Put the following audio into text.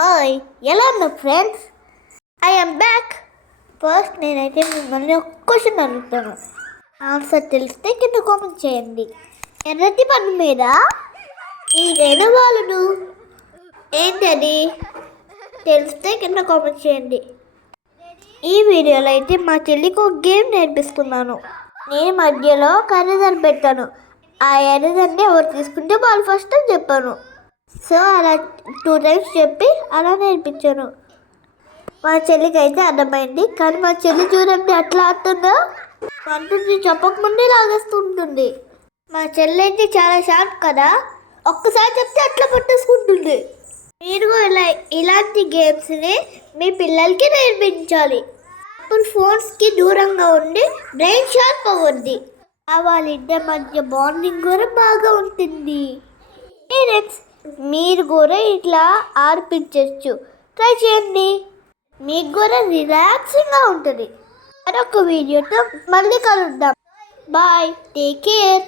Hi ఎలా ఉన్నావు friends I back first నేనైతే మిమ్మల్ని ఒక క్వశ్చన్ అడుగుతాను. ఆన్సర్ తెలిస్తే కింద కామెంట్ చేయండి. ఎర్రటి పన్ను మీద ఈ వాళ్ళను ఏంటది? తెలిస్తే కింద కామెంట్ చేయండి. ఈ వీడియోలో అయితే మా చెల్లికి ఒక గేమ్ నేర్పిస్తున్నాను. నేను మధ్యలో కర్రీదర్ పెట్టాను. ఆ ఎర్రదాన్ని ఎవరు తీసుకుంటే వాళ్ళు ఫస్ట్ అని చెప్పాను. సో అలా టూ టైమ్స్ చెప్పి అలా నేర్పించాను. మా చెల్లికి అయితే అర్థమైంది. కానీ మా చెల్లి చూడండి అట్లా ఆడుతుందో అంటుంది చెప్పకముందే లాగేస్తుంటుంది. మా చెల్లి అయితే చాలా షార్ప్ కదా? ఒక్కసారి చెప్తే అట్లా పట్టేసుకుంటుంది. మీరు ఇలా ఇలాంటి గేమ్స్ని మీ పిల్లలకి నేర్పించాలి. అప్పుడు ఫోన్స్కి దూరంగా ఉండి బ్రెయిన్ షార్ప్ అవుద్ది వాళ్ళిద్దరి వాళ్ళ మధ్య బాండింగ్ కూడా బాగా ఉంటుంది. పేరెంట్స్ మీరు కూడా ఇట్లా ఆర్పించవచ్చు ట్రై చేయండి. మీకు కూడా రిలాక్సింగ్గా ఉంటుంది. మరొక వీడియోతో మళ్ళీ కలుద్దాం. Bye take care